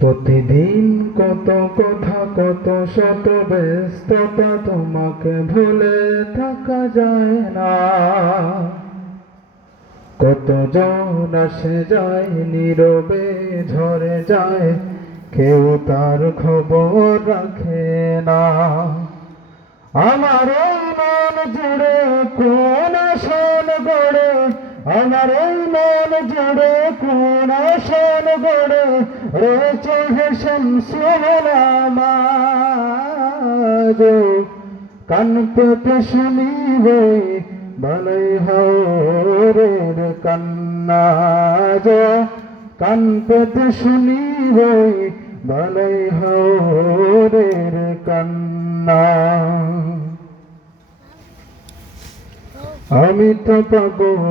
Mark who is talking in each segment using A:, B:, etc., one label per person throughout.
A: প্রতিদিন কত কথা, কত শত ব্যস্ততা তোমাকে ভুলে থাকা যায় না। কত জন আসে যায়, নীরবে ঝরে যায়, কেউ তার খবর রাখে না। আমার মন জুড়ে কোন গড়ে, আমার এই মন জুড়ে কোন আসন গড়ে, রয়েছে হেসন সোনামাজ কান পেতে শুনি বই ভালোই হরের কান্না যো কান পেতে শুনি বই ভালোই হরের কান্না আমি তো পাগল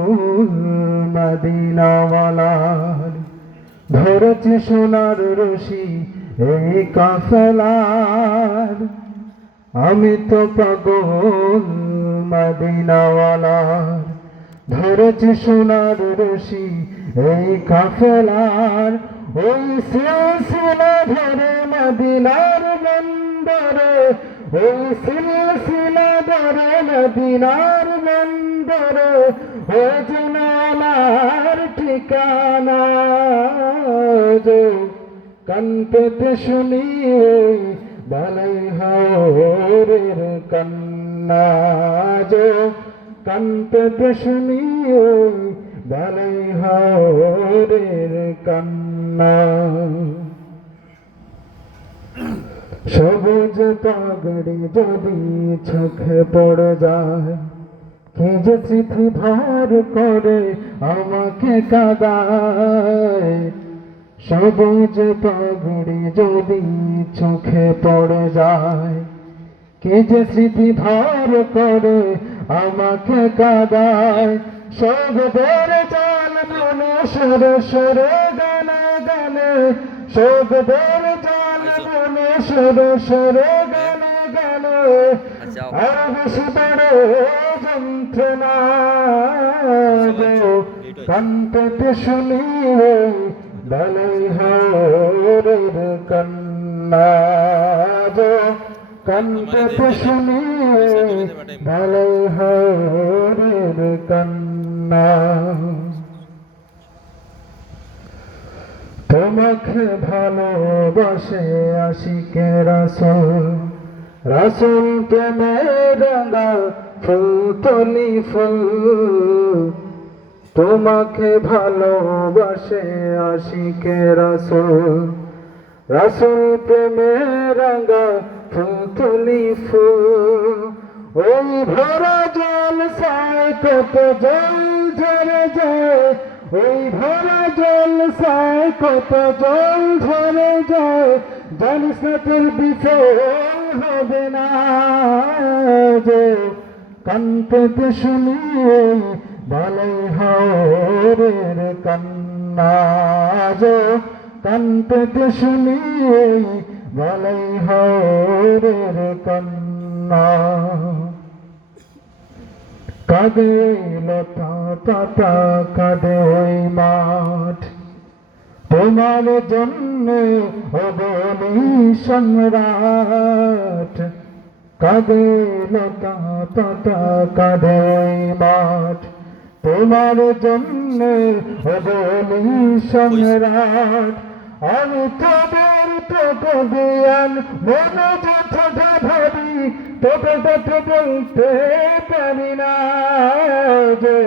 A: মদিনাওয়ালার। ধরেছে সোনার রশি এই কাফেলার। আমি তো পাগল মদিনাওয়ালার। ধরেছে সোনার রশি এই কাফেলার। ওই সিলসিলা ধরে মদিনার বন্দরে ওই সিলসিলা ধরে মদিনার বন্দরে, ও জনালার ঠিকানা যে কান পেতে শুনি ওই ভালোই হাওরের কান্না যে কান শুনি ওই ভালোই হাওরের কান্না। সবুজ পাগড়ি যদি চোখে পড়ে যায়, কি যে স্মৃতি ভর করে আমাকে কাদায়? সবুজ পাগড়ি যদি চোখে পড়ে যায়, কে যে স্মৃতি ভর করে আমাকে কাদায়? সবদের চাল মনে সরে সরে গানে গানে মনে সরে সরে গানে গানে আর বেশি বড় যন্ত্রণা কান পেতে শুনি ভালোই হরের কন্যা কান পেতে শুনি ভালোই হরের কন্যা তোমাকে ভালোবাসে আশিকে রাসুল। রাসুল প্রেমে রঙা ফুল, তলি ফুল। তোমাকে ভালোবাসে আশিকে রাসুল। রাসুল প্রেমে রঙা ফুল, তলি ফুল। ওই ভরা জল সায়, কত জল ঝরে যায়। ওই ভরা জল সায় কত জল ঝরে যায়, জানিস না তোর হবে না যে। কান পেতে শুনি ভালোই হরের কান্না যে। কান পেতে শুনি ভালোই হরের কান্না। কাঁদে লতা পাতা, কাঁদে ওই মাঠ। তোমার জন্য অবনি সম্রাট কাঁদে লতা পাতা, কাঁদে ওই মাঠ। তোমার জন্য অবনি সম্রাট আমি তোদের তোকে জ্ঞান মনে যথা ভাবি তোকে বলতে পারি না যে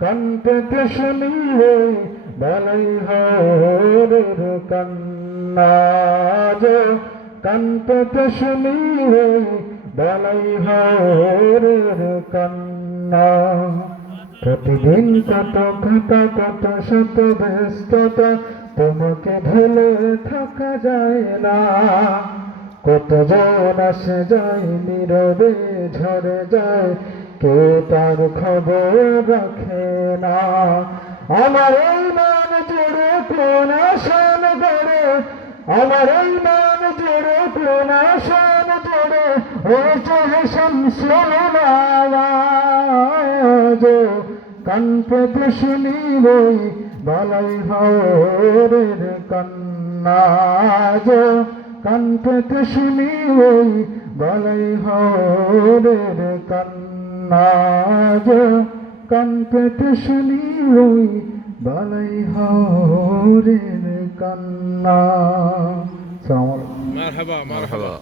A: কান পেতে শুনি ভালোই হরের কান্না যে কান পেতে শুনি ভালোই হরের কান্না প্রতিদিন কত কত কত শত ব্যস্ততা, তোমাকে ভুলে থাকা যায় না। কত জন আসে যায়, নীরবে ঝরে যায়, কেউ তার খবর রাখে না। আমার এই মন জুড়ে কোন আসন গড়ে আমার এই মন জুড়ে কোন আসন জুড়ে ও চাহে শামসুল আওয়াজ কান শুনি ওই বালাই হাওরের কান্না। যে কান পেতে শুনি ওই বলাই হরের কান্না কান পেতে শুনি ওই বলাই হরের কান্না।
B: মারহাবা। মারহাবা।